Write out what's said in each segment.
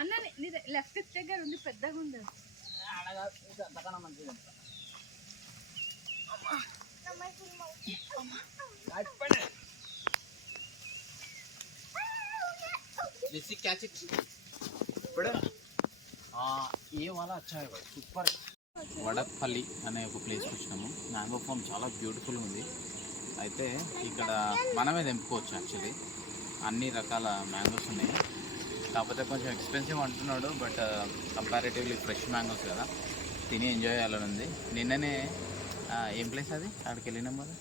అన్న లెఫ్ట్ దగ్గర ఉంది పెద్దగా ఉంది. ఏ వాళ్ళ సూపర్ వడపల్లి అనే ఒక ప్లేస్ వచ్చినాము. మ్యాంగో ఫామ్ చాలా బ్యూటిఫుల్ ఉంది. అయితే ఇక్కడ మనమే తెంపుకోవచ్చు యాక్చువల్లీ అన్ని రకాల మ్యాంగోస్ ఉన్నాయి. కాకపోతే కొంచెం ఎక్స్పెన్సివ్ అంటున్నాడు బట్ కంపారిటివ్లీ ఫ్రెష్ మ్యాంగోస్ కదా. తిని ఎంజాయ్ చేయాలని ఉంది. నిన్ననే ఏం ప్లేస్ అది? అక్కడికి వెళ్ళినాం కదా?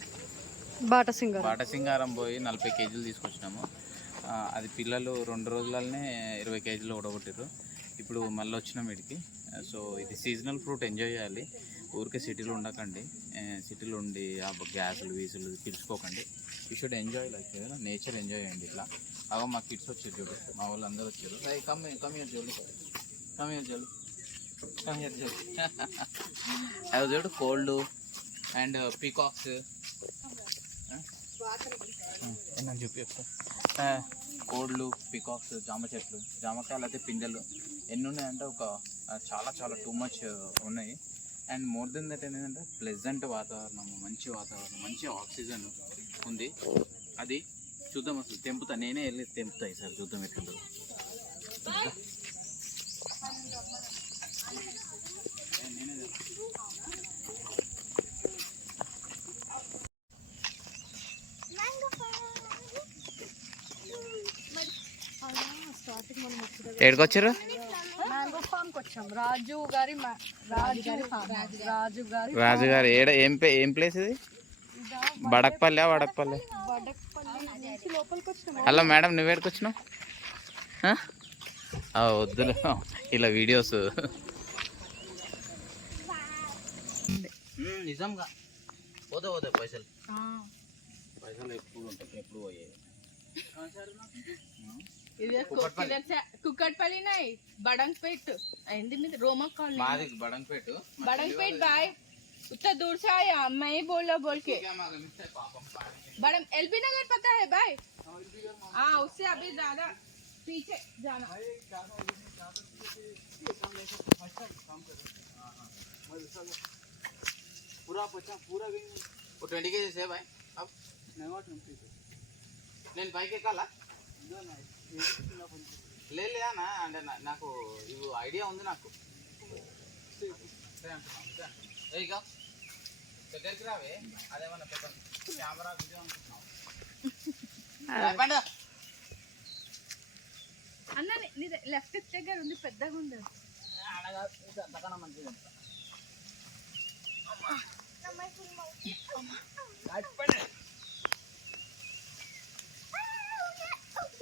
బాట సింగర్ బాట సింగారం పోయి నలభై కేజీలు తీసుకొచ్చినాము. అది పిల్లలు రెండు రోజులనే ఇరవై కేజీలు ఓడగొట్టారు ఇప్పుడు మళ్ళీ వచ్చినాం వీడికి. సో ఇది సీజనల్ ఫ్రూట్ ఎంజాయ్ చేయాలి. ఊరికే సిటీలో ఉండకండి. సిటీలో ఉండి ఆ గ్యాసులు వీసులు పిలుచుకోకండి you should enjoy like nature enjoy చేయండి ఇట్లా. అవ మా కిడ్స్ వచ్చారు చూడు మా వాళ్ళు అందరూ వచ్చారు అయ్యి కమ్ కమ్ ఇయర్ జోలు. కమ్ ఇయర్ జోలు. కమ్ ఇయర్ జోలు. అవి చూడు కోల్డ్ అండ్ పీకాక్స్ ఏమన్నా చెప్పి కోళ్ళు uh, పికాక్స్ జామ చెట్లు జామకాయలు అయితే పిందెలు. ఎన్ని ఉన్నాయంటే ఒక చాలా చాలా టూ మచ్ ఉన్నాయి. అండ్ మోర్ దెన్ దట్ ఏంటంటే ప్లెజెంట్ వాతావరణం మంచి వాతావరణం మంచి ఆక్సిజన్ ఉంది. అది చూద్దాం అసలు తెంపుతా. నేనే వెళ్ళి తెంపుతా ఈసారి చూద్దాం ఎట్లుందో. ఎక్కడికి వచ్చారు తెంపుతా. స్టార్టింగ్ మనం వచ్చేది ఏడుకొచ్చారు మ్యాంగో ఫామ్కి వచ్చాం రాజు గారి రాజు గారి. రాజు గారి రాజుగారు ఏడ ఏం ఏం ప్లేస్ ఇది? బడక్పల్లె వడక్పల్లె హలో మేడం నువ్వేడికి వచ్చినావు వద్దులే. ఇలా వీడియోస్. నిజంగా. పోతే పోతే పైసలు. పైసలు ఎప్పుడు ఉంటాయి? ఎప్పుడు పోయాయి కుక్కట్పల్లి నాయ్ बड़ंगपेट हिंदी में रोमा कॉलोनी మాది బడంపేట बड़ंगपेट भाई उतना दूर से आया मैं ही बोला बोल के పాపం बड़म एलबी नगर पता है भाई हाँ उससे अभी ज्यादा पीछे जाना पूरा पचा पूरा भी वो ट्वेंटी के जैसे है भाई अब నేను పైకి ఎక్కాలా లే లేదన్నా అంటే నాకు ఇవి ఐడియా ఉంది నాకు ఇక దగ్గరికి రావే అదేమన్నా పెద్ద కెమెరా వీడియో అనుకుంటున్నావు అన్న నీ లెఫ్ట్ దగ్గర ఉంది పెద్దగా ఉంది అనగా అంతకన్నా మంచిది అంత.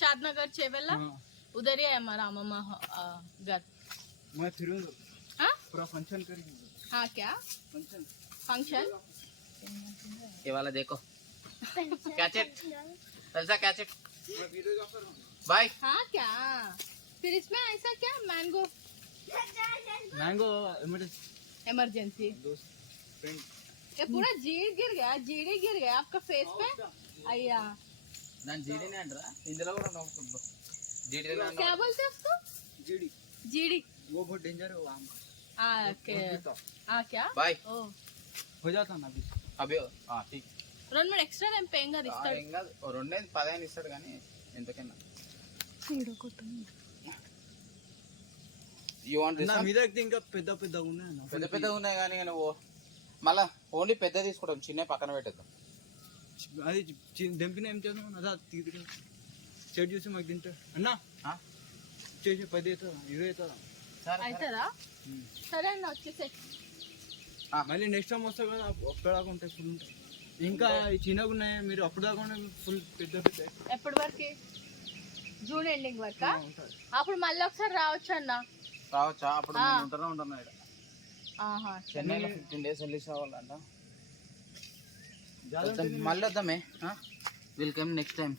शादनगर चेवेला उधर ही है हमारा मामा घर। मैं फिर हाँ? पूरा फ़ंक्शन करेंगे हाँ क्या? फ़ंक्शन फ़ंक्शन ये वाला देखो। कैचेट ऐसा कैचेट मैं वीडियोग्राफर हूँ। बाय हाँ क्या? फिर इसमें ऐसा क्या? मैंगो मैंगो इमरजेंसी इमरजेंसी दोस्त फ्रेंड ये पूरा जीड़ गिर गया जीड़ी गिर गया आपका फेस पे? अय्या। దాని జీడీనే అంటారా ఇందులో కూడా నవ్వుతుందో జీడీ क्या बोलते हैं उसको जीडी जीड़ी वो बहुत डेंजर है वो आम का हाँ के हाँ क्या బాయ్ ओ हो जाता ना अभी అభి ఆ, ఠీక్ రెండు మూడు ఎక్స్ట్రా నేను పేంగా ఆ, ఇస్తాడు ఏం కాదు ఓ రెండేది పదహైదు ఇస్తాడు కానీ ఎంతకైనా యూ వాంట్ నా మీద ఎక్కితే ఇంకా పెద్ద పెద్ద ఉన్నాయి నా పెద్ద పెద్ద ఉన్నాయి కానీ నువ్వు మళ్ళా ఓన్లీ పెద్ద తీసుకుంటాం చిన్న పక్కన పెట్టేద్దాం అది దెంపిన ఏం చేద్దాం? అదా తీరు చెడు చూసి మాకు తింటా. అన్నా? ఆ? చేసి పది అవుతుందా ఇరవై అవుతుందా సరే అవుతుందా సరే అండి వచ్చేసే మళ్ళీ నెక్స్ట్ టైం వస్తా కదా ఒక్కడాగా ఉంటాయి ఫుల్ ఉంటాయి. ఇంకా ఈ చిన్నగా ఉన్నాయి? మీరు అప్పుడు దాకా ఫుల్ పెద్ద పెద్ద. ఎప్పటి వరకు? జూన్ ఎండింగ్ వరకా? అప్పుడు మళ్ళీ ఒకసారి రావచ్చు అన్న. రావచ్చా? అప్పుడు ఉంటూనే ఉంటాను ఇక్కడ చెన్నైలో ఫిఫ్టీన్ డేస్ వెళ్ళి రావాలంట మళ్ళీ వద్దామే will come next time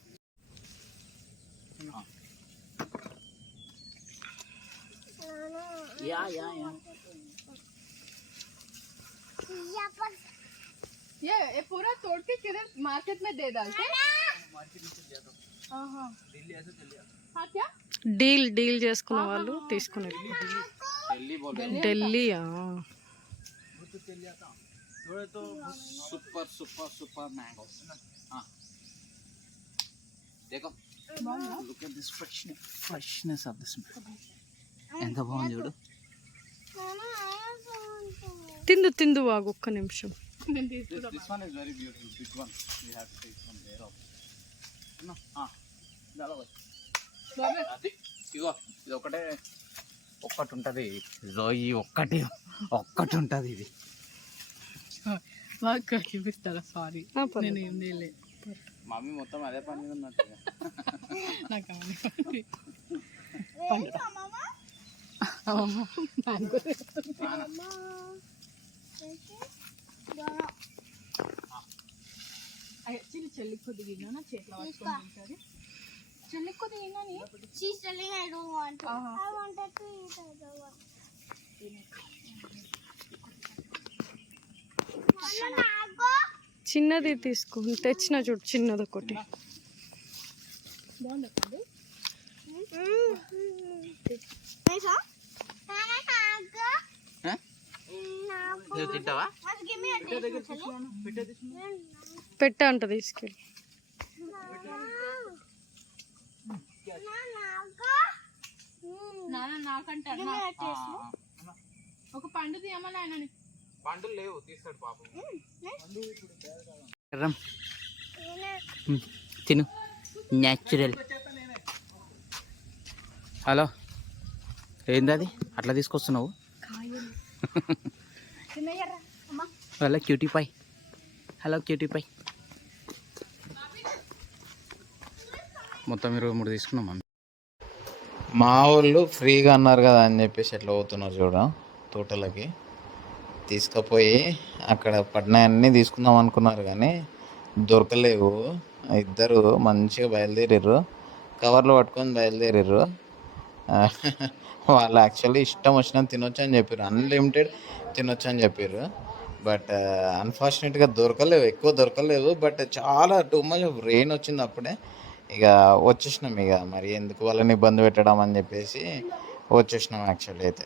yeah yeah yeah ये ये पूरा तोड़ के किधर मार्केट में दे डालते आहा ఢిల్లీ అయితే తెలియదు हाँ क्या డీల్ డీల్ చేసుకున్న వాళ్ళు తీసుకున్నారు Delhi super super super mango దేకో this freshness freshness of this ఎంత బాగుంది చూడు తిందు తిందు వాగు ఒక్క నిమిషం. this one అది ఇది ఒకటే ఒక్కటి ఉంటుంది ఈ ఒక్కటి ఒక్కటి ఉంటుంది ఇది. బాగా చూపిస్తారా సారీ. నేను ఏం చేయలే మమ్మీ మొత్తం అదే పని మీద ఉన్నట్టు నాకు యాక్చువల్లీ చెల్లి కొద్దిగా నా చేతిలో తింటది. చెల్లి కొద్దిగా She's telling I don't want to. I wanted to eat other చిన్నది తీసుకో తెచ్చిన చూడు చిన్నది ఒకటి. పెట్టే అంట తీసుకెళ్ళి. ఒక పండు తీయమని ఆయనని పండులు లేవు తీస్తాడు పాపం. తిను. న్యాచురల్ హలో ఏంది అది అట్లా తీసుకొస్తున్నావు? Hello cutie pie hello cutie pie మొత్తం ఇరవై మూడు తీసుకున్నాం మా వాళ్ళు ఫ్రీగా అన్నారు కదా అని చెప్పేసి ఎట్లా పోతున్నారు చూడ తోటలకి. తీసుకుపోయి అక్కడ పడినాయన్నీ తీసుకుందాం అనుకున్నారు కానీ దొరకలేవు. ఇద్దరు మంచిగా బయలుదేరారు కవర్లు పట్టుకొని బయలుదేరారు వాళ్ళు యాక్చువల్లీ ఇష్టం వచ్చినా తినొచ్చు అని చెప్పారు అన్లిమిటెడ్ తినొచ్చు అని చెప్పారు బట్ అన్ఫార్చునేట్గా దొరకలేవు. ఎక్కువ దొరకలేవు. బట్ చాలా టూ మచ్ రెయిన్ వచ్చింది అప్పుడే. ఇక వచ్చేసినాం ఇక. మరి ఎందుకు వాళ్ళని ఇబ్బంది పెట్టడం అని చెప్పేసి వచ్చేసినాం యాక్చువల్లీ అయితే.